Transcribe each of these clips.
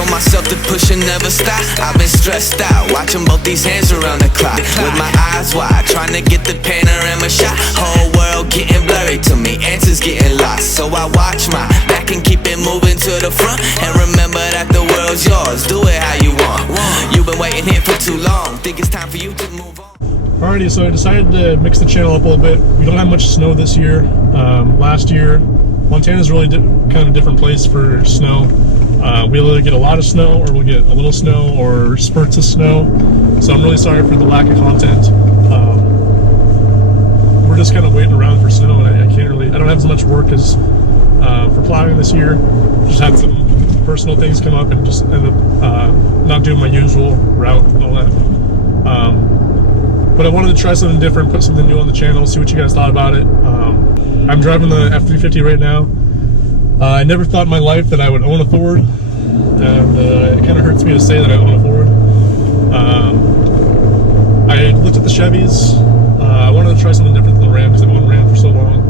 told myself to push and never stop. I've been stressed out, watching both these hands around the clock, with my eyes wide, trying to get the panorama shot. Whole world getting blurry to me, answers getting lost. So I watch my back and keep it moving to the front, and remember that the world's yours. Do it how you want. You've been waiting here for too long. Think it's time for you to move on. Alrighty, so I decided to mix the channel up a little bit. We don't have much snow this year. Last year, Montana's really kind of a different place for snow. We'll either get a lot of snow, or we'll get a little snow, or spurts of snow. So I'm really sorry for the lack of content. We're just kind of waiting around for snow, and I don't have as much work as for plowing this year. Just had some personal things come up and just ended up not doing my usual route and all that. But I wanted to try something different, put something new on the channel, see what you guys thought about it. I'm driving the F-350 right now. I never thought in my life that I would own a Ford, and it kind of hurts me to say that I own a Ford. I looked at the Chevys. I wanted to try something different than the Ram, because I've owned Ram for so long.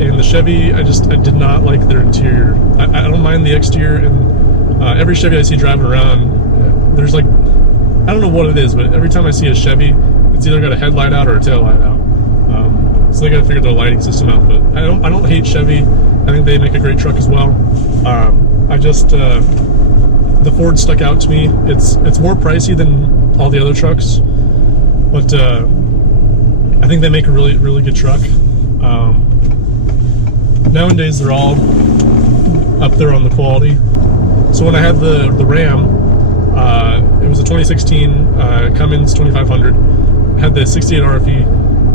And the Chevy, I did not like their interior. I don't mind the exterior, and every Chevy I see driving around, there's like, I don't know what it is, but every time I see a Chevy, it's either got a headlight out or a tail light out. So they got to figure their lighting system out. But I don't hate Chevy. I think they make a great truck as well. The Ford stuck out to me. It's more pricey than all the other trucks, but I think they make a really, really good truck. Nowadays they're all up there on the quality. So when I had the Ram, it was a 2016 Cummins 2500. It had the 68 RFE,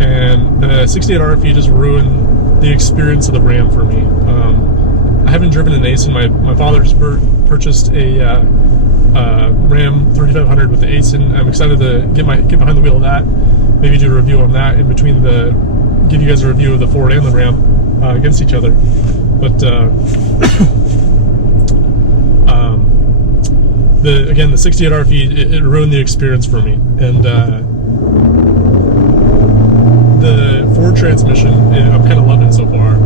and the 68 RFE just ruined the experience of the Ram for me. I haven't driven an ACEN. My father just purchased a Ram 3500 with the ACEN. I'm excited to get behind the wheel of that. Maybe do a review on that in between give you guys a review of the Ford and the Ram against each other. But the 68 RFE, it ruined the experience for me. And the Ford transmission, I'm kind of loving it so far.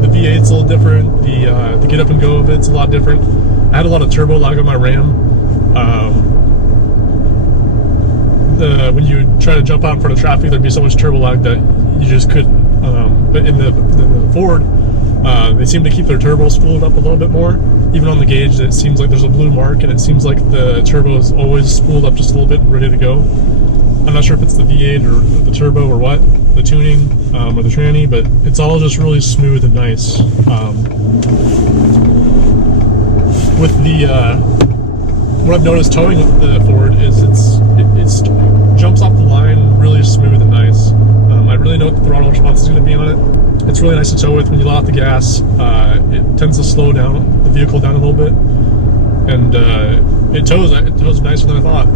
The V8's a little different. The get up and go of it's a lot different. I had a lot of turbo lag on my Ram. When you try to jump out in front of traffic, there'd be so much turbo lag that you just couldn't. But in the Ford, they seem to keep their turbo spooled up a little bit more. Even on the gauge, it seems like there's a blue mark, and it seems like the turbo is always spooled up just a little bit and ready to go. I'm not sure if it's the V8 or the turbo or what, the tuning or the tranny, but it's all just really smooth and nice. With the what I've noticed towing with the Ford is it jumps off the line really smooth and nice. I really know what the throttle response is going to be on it. It's really nice to tow with. When you let off the gas, it tends to slow down the vehicle down a little bit, and it tows nicer than I thought.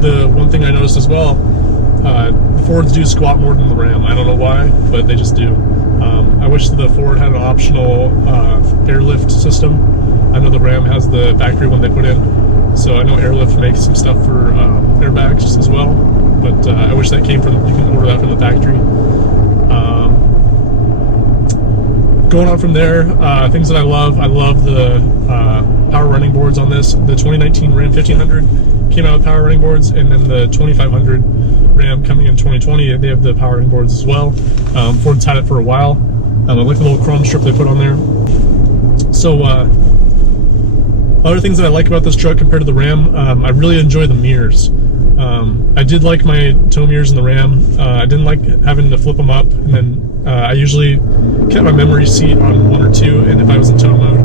The one thing I noticed as well, the Fords do squat more than the Ram. I don't know why, but they just do. I wish the Ford had an optional airlift system. I know the Ram has the factory one they put in, so I know Airlift makes some stuff for airbags as well, but I wish that came from, you can order that from the factory. Going on from there, things that I love the power running boards on this. The 2019 Ram 1500 came out with power running boards, and then the 2500 Ram coming in 2020, they have the power running boards as well. Ford's had it for a while. I like the little chrome strip they put on there. So other things that I like about this truck compared to the Ram, I really enjoy the mirrors. I did like my tow mirrors in the Ram. I didn't like having to flip them up, and then I usually kept my memory seat on 1 or 2, and if I was in tow mode,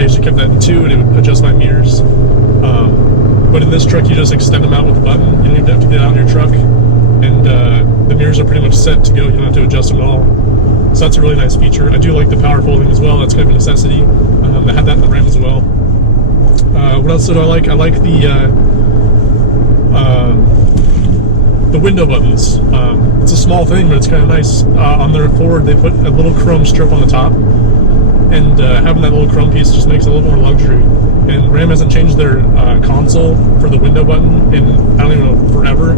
I usually kept that in 2, and it would adjust my mirrors. But in this truck, you just extend them out with a button. You don't even have to get out of your truck, and the mirrors are pretty much set to go. You don't have to adjust them at all. So that's a really nice feature. I do like the power folding as well. That's kind of a necessity. I had that in the Ram as well. What else did I like? I like the window buttons. It's a small thing, but it's kind of nice. On their Ford, they put a little chrome strip on the top, and having that little chrome piece just makes it a little more luxury. And Ram hasn't changed their console for the window button in, I don't even know, forever.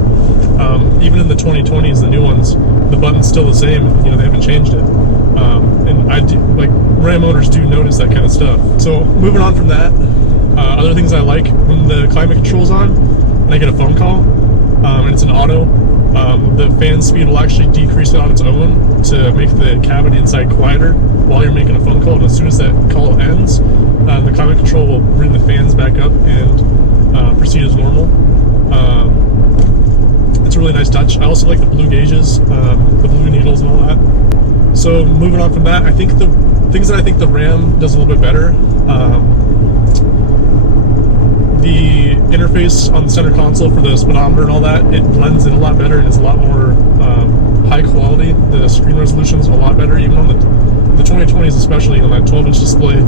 Even in the 2020s, the new ones, the button's still the same. You know, they haven't changed it. And I do, like, Ram owners do notice that kind of stuff. So moving on from that, other things I like, when the climate control's on and I get a phone call, and it's an auto, the fan speed will actually decrease it on its own to make the cavity inside quieter while you're making a phone call. And as soon as that call ends, the climate control will bring the fans back up and proceed as normal. It's a really nice touch. I also like the blue gauges, the blue needles and all that. So moving on from that, I think the things that I think the Ram does a little bit better, the interface on the center console for the speedometer and all that, it blends in a lot better and it's a lot more high quality. The screen resolution's a lot better, even on the 2020s, especially on that 12-inch display.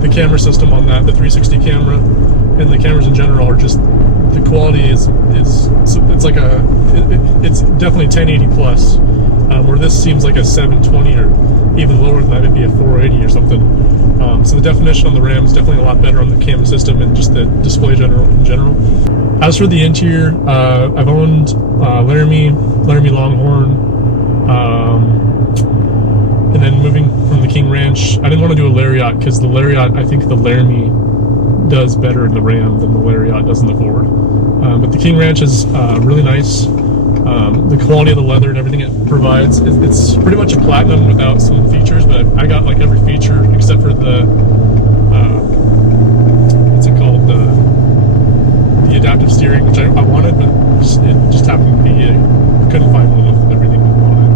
The camera system on that, the 360 camera, and the cameras in general are just, the quality is it's like it's definitely 1080 plus, where this seems like a 720 or even lower than that, it'd be a 480 or something. So the definition on the Ram is definitely a lot better on the camera system and just the display in general. As for the interior, I've owned Laramie Longhorn, and then moving from the King Ranch, I didn't want to do a Lariat because the Lariat, I think the Laramie does better in the Ram than the Lariat does in the Ford. But the King Ranch is really nice. The quality of the leather and everything it provides, it's pretty much a platinum without some features, but I got like every feature except for the what's it called, the adaptive steering, which I wanted, but it just happened to be I couldn't find one with everything I wanted.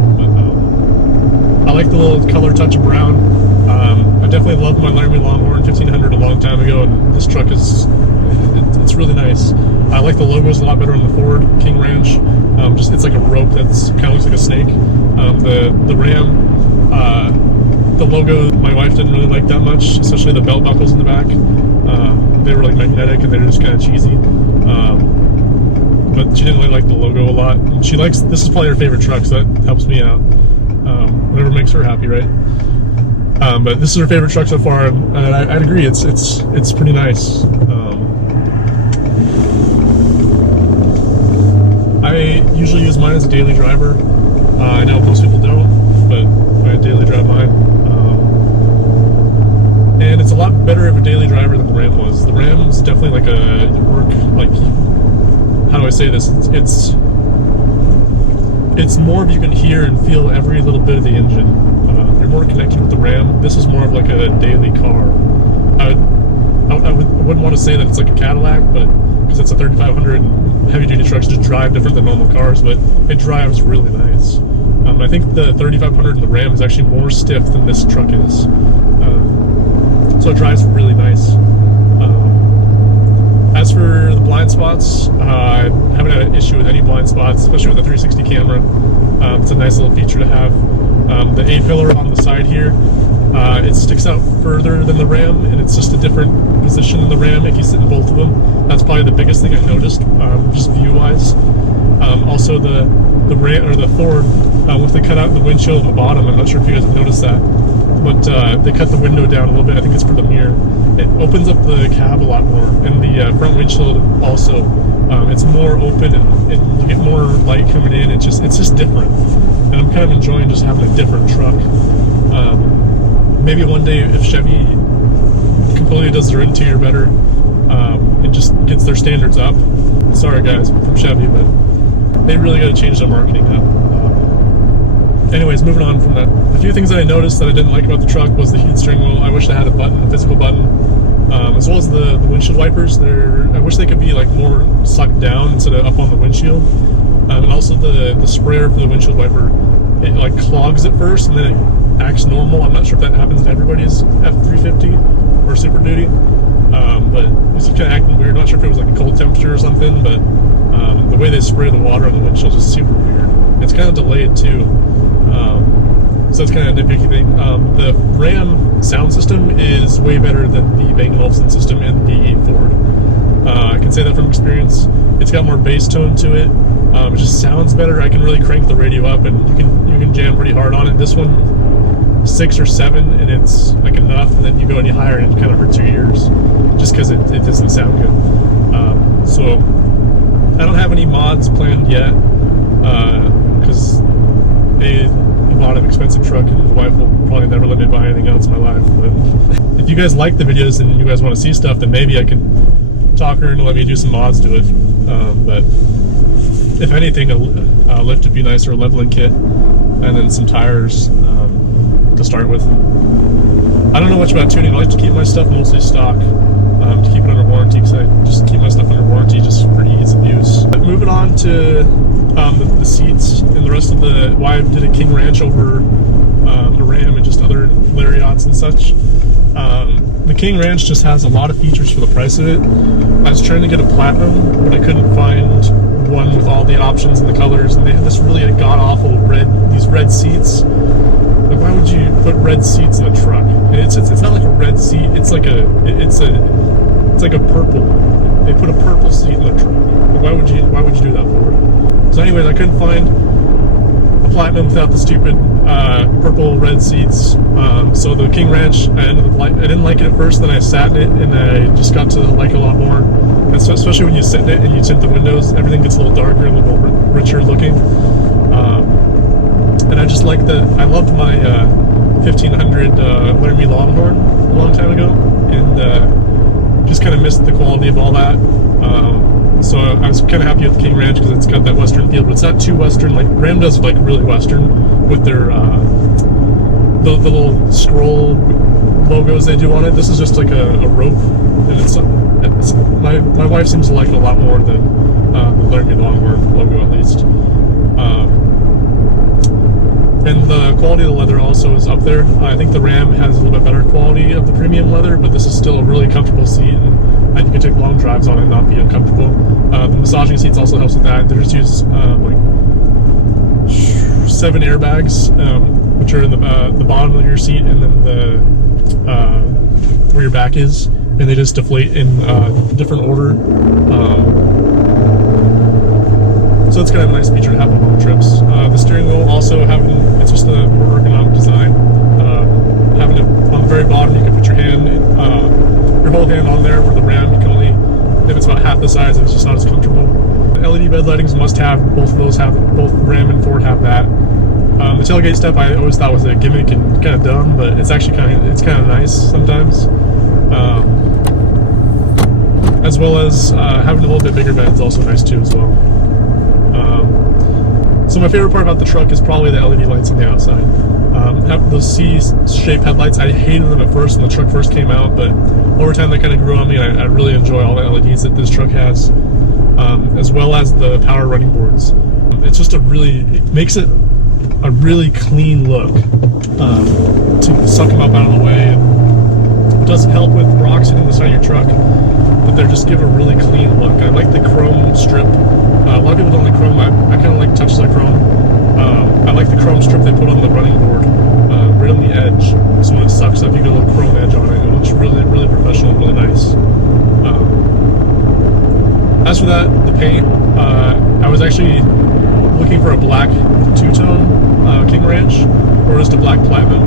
But I like the little color touch of brown. I definitely loved my Laramie Longhorn 1500 a long time ago, and this truck is it's really nice. I like the logos a lot better on the Ford King Ranch. Just it's like a rope that's kind of looks like a snake. The Ram, the logo my wife didn't really like that much, especially the belt buckles in the back. They were like magnetic and they were just kind of cheesy. But she didn't really like the logo a lot. And she likes, this is probably her favorite truck, so that helps me out. Whatever makes her happy, right? But this is her favorite truck so far, and I'd agree. It's pretty nice. I usually use mine as a daily driver. I know most people don't, but I daily drive mine. And it's a lot better of a daily driver than the Ram was. The Ram's definitely like a work, like, how do I say this? It's more of you can hear and feel every little bit of the engine. You're more connected with the Ram. This is more of like a daily car. I wouldn't want to say that it's like a Cadillac, but because it's a 3500 and heavy duty trucks just drive different than normal cars, but it drives really nice. I think the 3500 and the Ram is actually more stiff than this truck is. So it drives really nice. As for the blind spots, I haven't had an issue with any blind spots, especially with the 360 camera. It's a nice little feature to have. The A-pillar on the side here, it sticks out further than the Ram, and it's just a different position than the Ram if you sit in both of them. That's probably the biggest thing I noticed, just view-wise. Also the Ram, or the Ford, with the cutout in the windshield on the bottom, I'm not sure if you guys have noticed that, but they cut the window down a little bit. I think it's for the mirror. It opens up the cab a lot more, and the front windshield also. It's more open, and you get more light coming in. It's just different, and I'm kind of enjoying just having a different truck. Maybe one day if Chevy completely does their interior better, and just gets their standards up. Sorry guys from Chevy, but they really got to change their marketing up. Anyways, moving on from that, a few things that I noticed that I didn't like about the truck was the heat steering wheel. I wish I had a button, a physical button, as well as the windshield wipers. I wish they could be like more sucked down instead of up on the windshield. And also the sprayer for the windshield wiper, it like clogs at first and then it acts normal. I'm not sure if that happens to everybody's F350 or Super Duty, but it's kind of acting weird. I'm not sure if it was like a cold temperature or something, but the way they spray the water on the windshield is just super weird. It's kind of delayed too. So it's kind of a nitpicky thing. The Ram sound system is way better than the Bang & Olufsen system in the Ford. I can say that from experience. It's got more bass tone to it. It just sounds better. I can really crank the radio up, and you can jam pretty hard on it. This one, 6 or 7 and it's like enough, and then you go any higher and it kind of hurts your ears just because it doesn't sound good. So I don't have any mods planned yet because I bought an expensive truck and the wife will probably never let me buy anything else in my life. But if you guys like the videos and you guys want to see stuff, then maybe I can talk her into let me do some mods to it. But if anything, a lift would be nice, or a leveling kit, and then some tires to start with. I don't know much about tuning. I like to keep my stuff mostly stock to keep it under warranty, because I just keep my stuff under warranty just for ease of use. But moving on to the seats and the rest of the, why I did a King Ranch over a Ram and just other Lariats and such. The King Ranch just has a lot of features for the price of it. I was trying to get a Platinum, but I couldn't find one with all the options and the colors, and they had this really god-awful these red seats. Like, why would you put red seats in a truck? It's not like a red seat. It's like a purple. They put a purple seat in the truck. Like, why would you do that for? So, anyways, I couldn't find a Platinum without the stupid purple red seats. So the King Ranch, I didn't like it at first. Then I sat in it, and I just got to like it a lot more. And so, especially when you sit in it and you tint the windows, everything gets a little darker and a little richer looking. And I just like I loved my 1500 Laramie Longhorn a long time ago, and just kind of missed the quality of all that. So I was kind of happy with the King Ranch because it's got that Western feel, but it's not too Western. Like Ram does, like really Western with their the little scroll logos they do on it. This is just like a rope, and it's my wife seems to like it a lot more than the Laramie Longhorn logo, at least. And the quality of the leather also is up there. I think the Ram has a little bit better quality of the premium leather, but this is still a really comfortable seat, and you can take long drives on it and not be uncomfortable. The massaging seats also helps with that. They just use like 7 airbags, which are in the bottom of your seat, and then the where your back is, and they just deflate in different order. So it's kind of a nice feature to have on long trips. The steering wheel also it's just a more ergonomic design. Having it on the very bottom, you can put your whole hand on there, where the Ram, you can only, if it's about half the size, it's just not as comfortable. The LED bed lightings must have, both of those both Ram and Ford have that. The tailgate step I always thought was a gimmick and kind of dumb, but it's actually kind of nice sometimes. As well as having a little bit bigger bed is also nice too as well. So my favorite part about the truck is probably the LED lights on the outside. Those C-shaped headlights, I hated them at first when the truck first came out, but over time they kind of grew on me, and I really enjoy all the LEDs that this truck has, as well as the power running boards. It's just it makes it a really clean look to suck them up out of the way. And it doesn't help with rocks hitting the side of your truck, but they just give a really clean look. I like the chrome strip. A lot of people don't like chrome. I kind of like touches of chrome. I like the chrome strip they put on the running board, right on the edge. So when it sucks up, you get a little chrome edge on it. It looks really, really professional, really nice. As for that, the paint, I was actually looking for a black two-tone King Ranch, or just a black Platinum.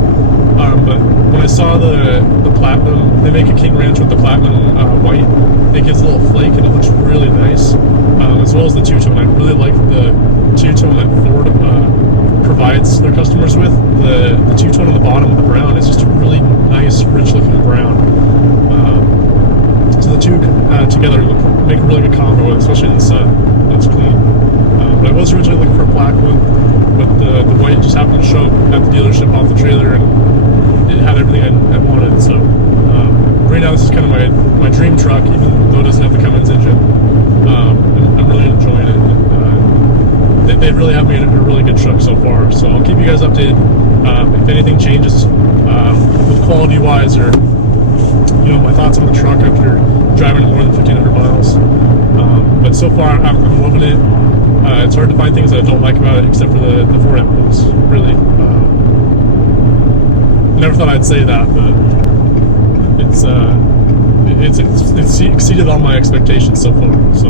But when I saw the Platinum, they make a King Ranch with the Platinum white. It gives a little flake, and it looks really nice. As well as the two-tone. I really like the two-tone that Ford provides their customers with. The two-tone on the bottom of the brown is just a really nice, rich-looking brown. So the two together make a really good combo, especially in the sun. It's clean. But I was originally looking for a black one, but the white just happened to show up at the dealership off the trailer, and it had everything I wanted. So right now this is kind of my dream truck, even though it doesn't have the Cummins engine. I'm really enjoying it. They really have made it a really good truck so far. So I'll keep you guys updated if anything changes with quality-wise, or my thoughts on the truck after driving more than 1,500 miles. But so far, I'm loving it. It's hard to find things that I don't like about it, except for the Ford emblems. Really, never thought I'd say that, but it's exceeded all my expectations so far. So,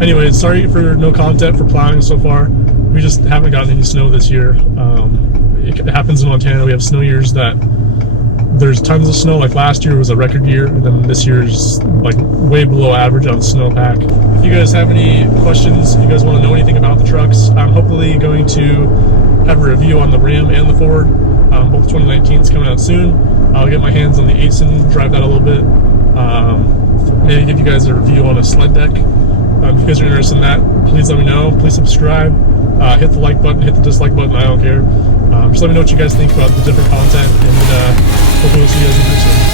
anyways, sorry for no content for plowing so far. We just haven't gotten any snow this year. it happens in Montana. We have snow years that there's tons of snow. Like last year was a record year, and then this year's like way below average on snowpack. If you guys have any questions, you guys want to know anything about the trucks, I'm hopefully going to have a review on the Ram and the Ford. Both 2019s coming out soon. I'll get my hands on the Asen, drive that a little bit. Maybe give you guys a review on a sled deck. If you guys are interested in that, please let me know. Please subscribe. Hit the like button, hit the dislike button, I don't care. Just let me know what you guys think about the different content, and hopefully we'll see you guys in the next one.